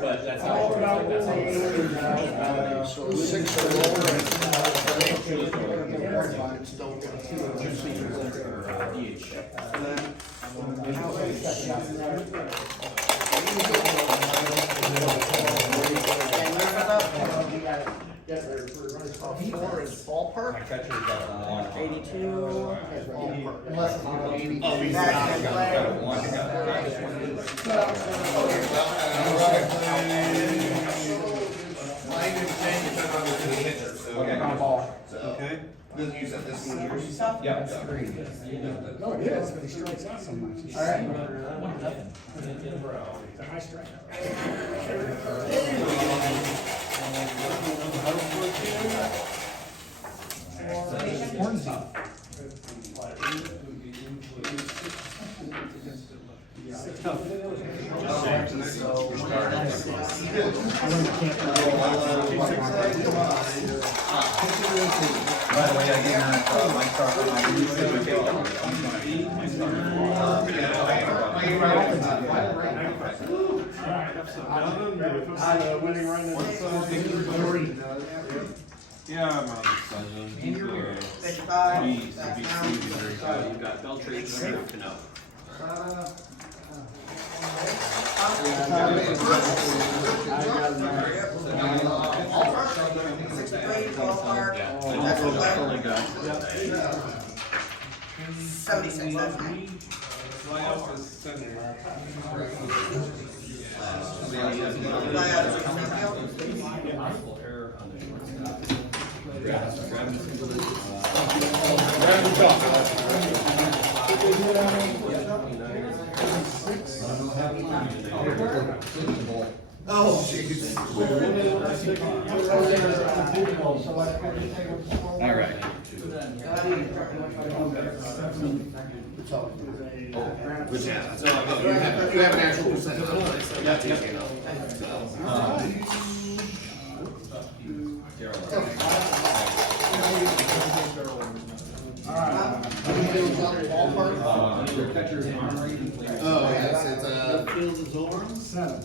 But that's not. So 6 or lower. And still Four is ballpark. 82. Unless it's 80. That's in play. Okay. Then you said this one yours? Yeah. No, it is, but he strikes out so much. All right. By the way, I gave her my start on my Winning run in Yeah, I'm on the 7. 55. He's That's the down. BC. You've got Beltray, Canoe, Canoe. That's a play. 76, that's fine. Fly out to center. Fly out to center. Possible error on the shortstop. Oh, jeez. All right. But yeah, so you have an actual percentage. That's easy enough. Oh, yes, it's Fields is over? 7.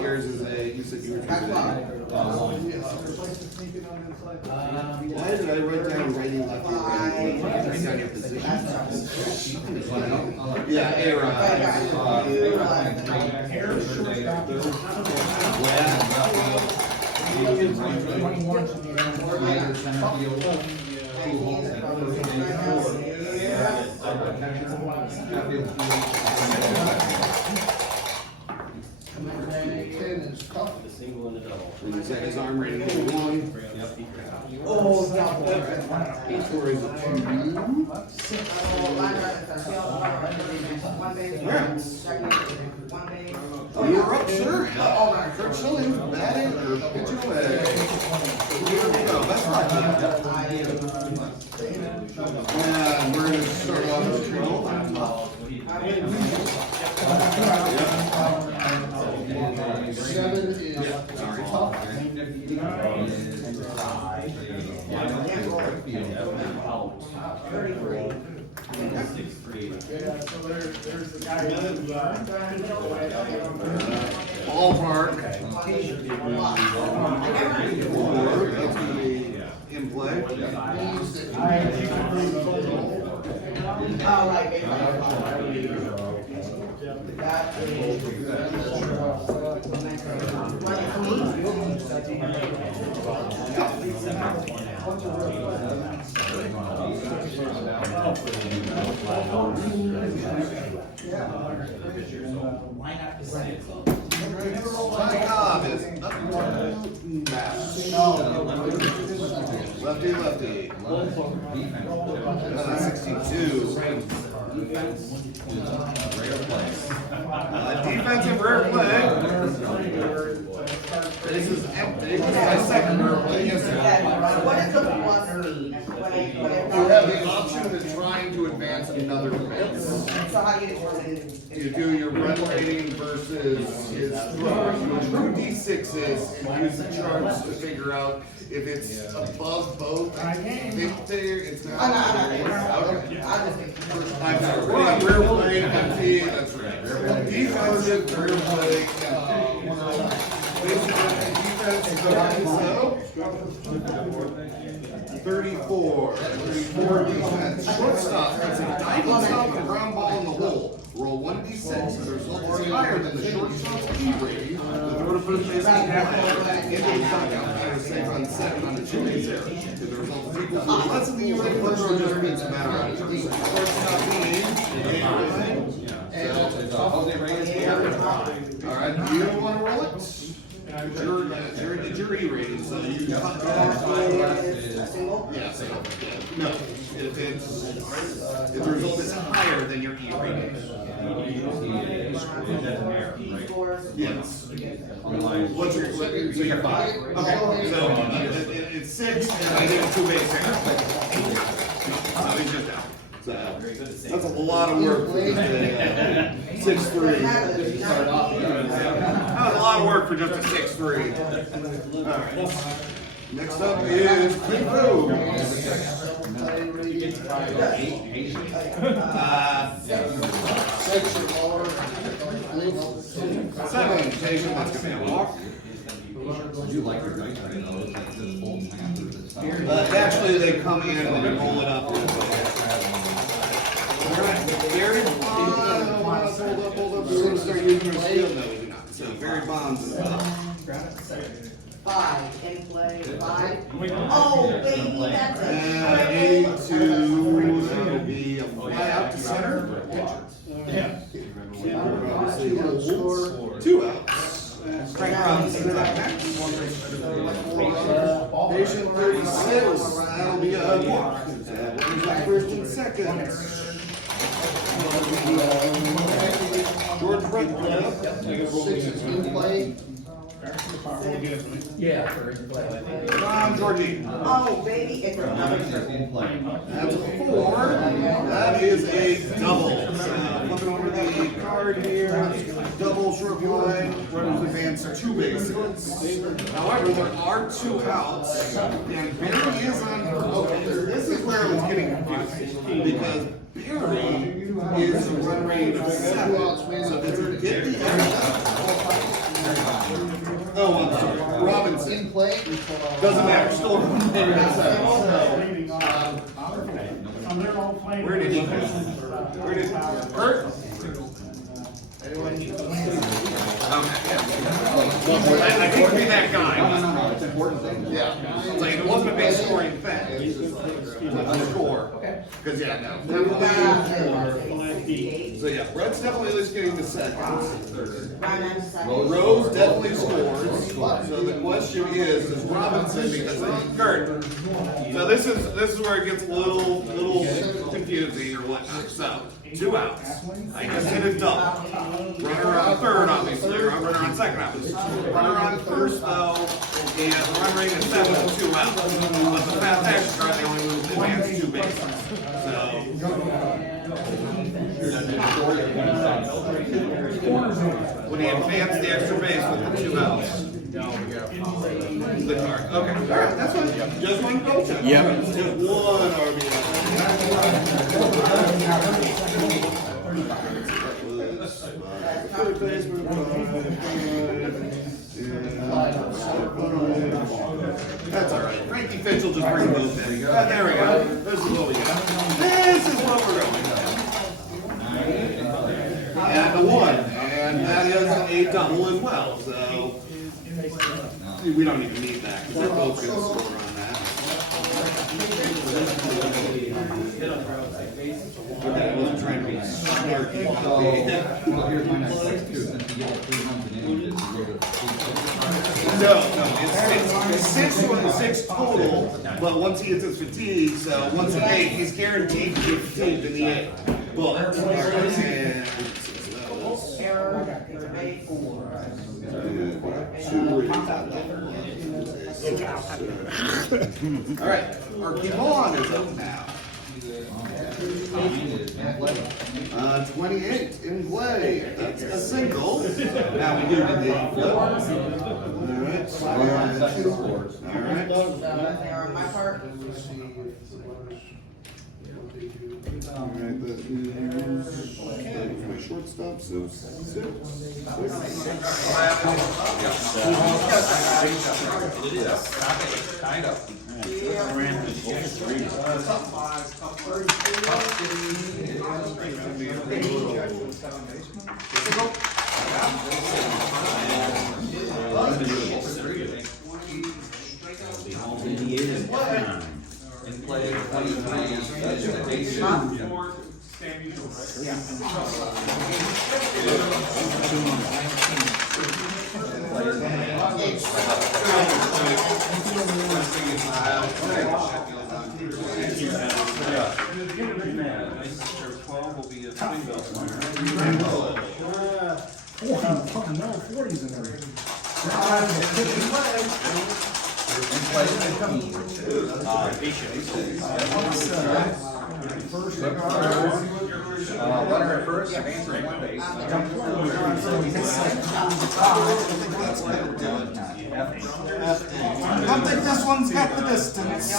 Yours is a, you said you were. That's why. Why did I write down rating left and right? Write down your position. Yeah, The single and the double. And he said his arm rating is 1. Oh, no. Score is a 2. Oh, you're up, sir. Kurt Schilling, batting or pitching away. That's right. And we're going to start off with 7 is tough. ballpark. That's going to be in play. My job is up to bat. Lefty, lefty. 62. Defensive rare play. This is empty. My second rare play. Yes, sir. What is the plus mean? You have the option of trying to advance another bit. So how do you determine? You do your run rating versus his true D6s and use the charts to figure out if it's above both. I think it's not. Okay. I'm sorry. Run, rear play, empty. That's right. Defensive, rear play, empty. Defense, so 34 defense. Shortstop, that's a diving stop, a ground ball in the hole. Roll 1d6. If the result is higher than the shortstop's E rating, the throw to first base is into the dugout. Batter safe on 7 on the 2 base error. If the result is equal to or less than the E rating, the throw just means a matter of turn. Shortstop means all right, you don't want to roll it? It's your E rating, so you cut the no, if the result is higher than your E rating. Yes. What's your, so you're 5. Okay, so it's 6, and I did a 2 base error. So he's just out. So that's a lot of work for just a 6-3. That was a lot of work for just a 6-3. All right. Next up is Clint Rose. 7, Jason, that's gonna be a walk. Actually, they come in and they roll it up. Gary Bonds, hold up. We're gonna start using our skill. No, we do not. So Barry Bonds is up. 5 in play. 5. Oh, baby, that's it. And 82 will be a fly out to center. 2 outs. Frank Robinson up next. Patient 36. That'll be a walk. First and second. Six is in play. Yeah, for in play, I think. Ron Jordan. Oh, baby, it's another circle. That's a 4. That is a double. Looking over the card here, double short line, runners advance 2 bases. However, there are 2 outs, and Barry is on. Okay, this is where I was getting confused because Barry is a run rate of 7. So does he get the Oh, I'm sorry. Robinson. In play. Doesn't matter. Still a run rate of 7. Where did he go? Where did Hurt? I hate to be that guy. No, it's an important thing. Yeah. It's like, if it wasn't a base scoring thing, on the score. Because, yeah, no. So, yeah, Brett's definitely at least getting the second. Rose definitely scores. So the question is Robinson because of Kurt. So this is where it gets a little confusing or whatnot. So 2 outs. I just hit a double. Runner on third, obviously. Runner on second, obviously. Runner on first, though, and the run rate is 7 with 2 outs. But the fast action card, they only move to advance 2 bases. When he advanced the extra base with the 2 outs. The card. Okay. All right. That's fine. Just one go check. Yep. Just one Third baseman. That's all right. Frankie Fitch will just bring those in. There we go. This is what we got. This is what we're going with. And a 1. And that is a double as well. So we don't even need that because they're both going to score on that. I wasn't trying to be snarky. No, it's 6 total, but once he gets his fatigue, so once an 8, he's guaranteed to get fatigued in the 8. But, all right, our Kevon is up now. 28 in play. That's a single. Now we do the flip. All right. All right, that is my shortstop, so 6. Kind of. In play 23, that's a base shot. Runner at first, answering 1 base. I don't think this one's got the distance.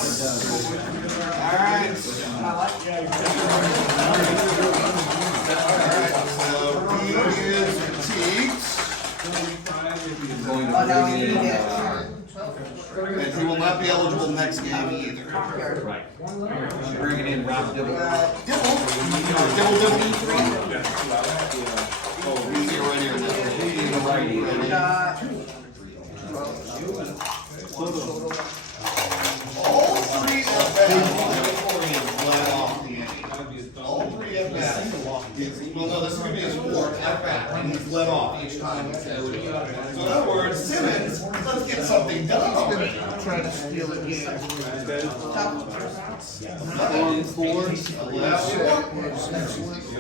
All right. So he is fatigued. And he will not be eligible next game either. Right. Bringing in Rob Dibble. Dibble. Oh, he's here right here. He's right here. All 3 at bats. All 3 at bats. Well, no, this is gonna be his fourth at bat, and he's let off each time. So in other words, Simmons, let's get something done. Trying to steal it again.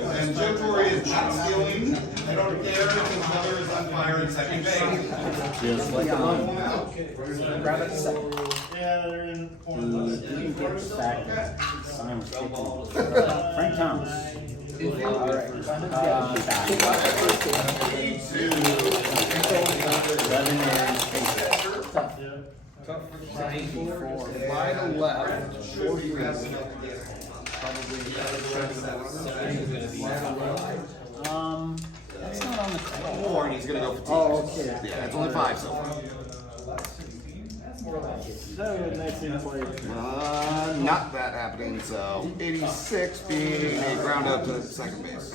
And Joe Torre is not stealing. I don't care if his mother is on fire in second base. Just like a month. Grab it second. Yeah, they're in the corner. He didn't get back. Sign was kicking. Frank Thomas. All right. Back. 11 years. Line to left. That's not on the call. Four, and he's gonna go for two. Oh, okay. Yeah, it's only 5 so far. Not that happening, so 86 being a ground out to second base.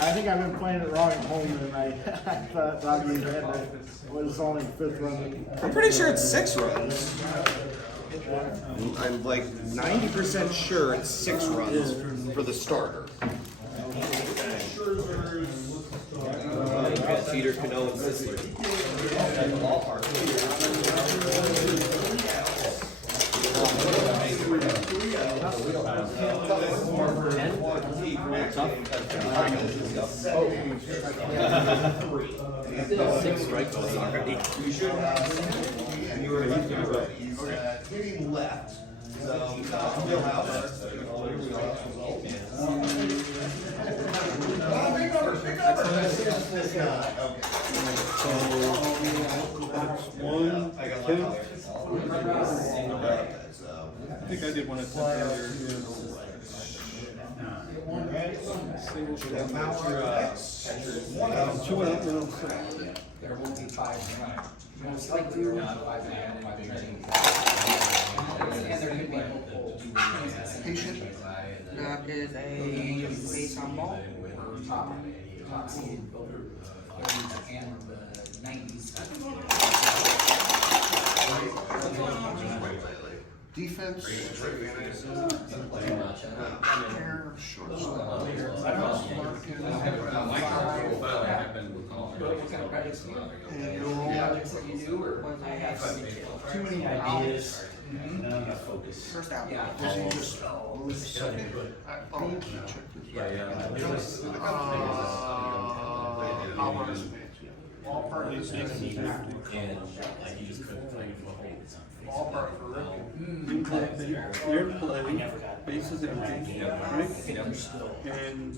I think I've been playing it wrong at home tonight. I thought you had that was only fifth run. I'm pretty sure it's 6 runs. I'm like 90% sure it's 6 runs for the starter. Peter Cano and Sicily. Six strikeouts already. You should have, and you were right. He's hitting left, so wheelhouse. Big number, big number. One, two. So. I think I did one at 10 earlier. Two out, no. There will be 5 tonight. Most likely not 5 and there could be multiple. Patient. That is a base on ball. Top seed over and the 90s. Defense. Shortstop. And your projects that you do, or was I have too many ideas. First out. Does he just lose second? Oh, check this. Ballpark is ballpark for Rick. Airplay, bases empty, Rick, and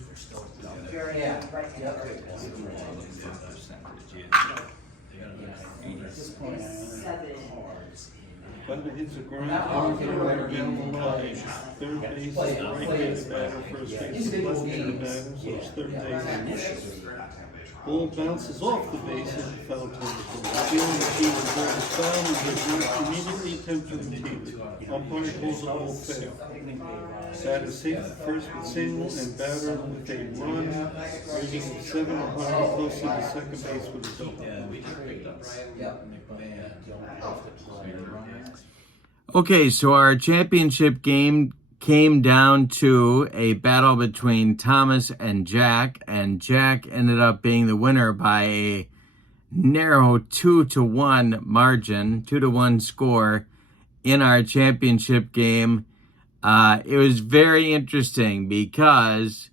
Button hits the ground, down the line. Third base, right-handed batter, first base, left-handed batter, so it's third base. Ball bounces off the base and foul territory. Stealing the key to ball is foul and the immediately attempt to retake. Umpire calls a ball fair. Batter safe at first with single and batter with a run, rating of 7 or higher, close to the second base with a double. Okay, so our championship game came down to a battle between Thomas and Jack ended up being the winner by a narrow 2-1 margin, 2-1 score in our championship game. It was very interesting because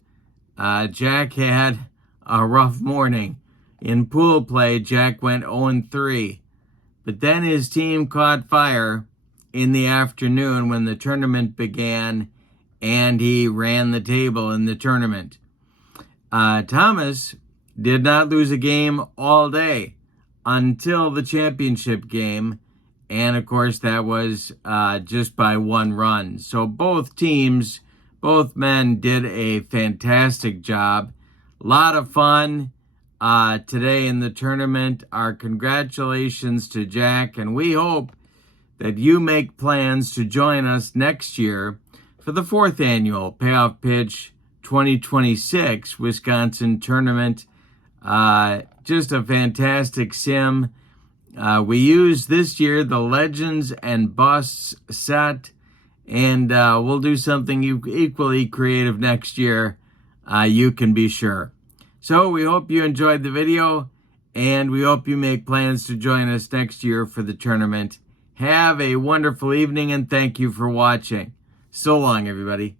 Jack had a rough morning. In pool play, Jack went 0-3, but then his team caught fire in the afternoon when the tournament began, and he ran the table in the tournament. Thomas did not lose a game all day until the championship game, and of course that was just by 1 run. So both teams, both men did a fantastic job. A lot of fun today in the tournament. Our congratulations to Jack, and we hope that you make plans to join us next year for the 4th annual Payoff Pitch 2026 Wisconsin tournament. Just a fantastic sim. We used this year the Legends and Busts set, and we'll do something equally creative next year. You can be sure. So we hope you enjoyed the video, and we hope you make plans to join us next year for the tournament. Have a wonderful evening, and thank you for watching. So long, everybody.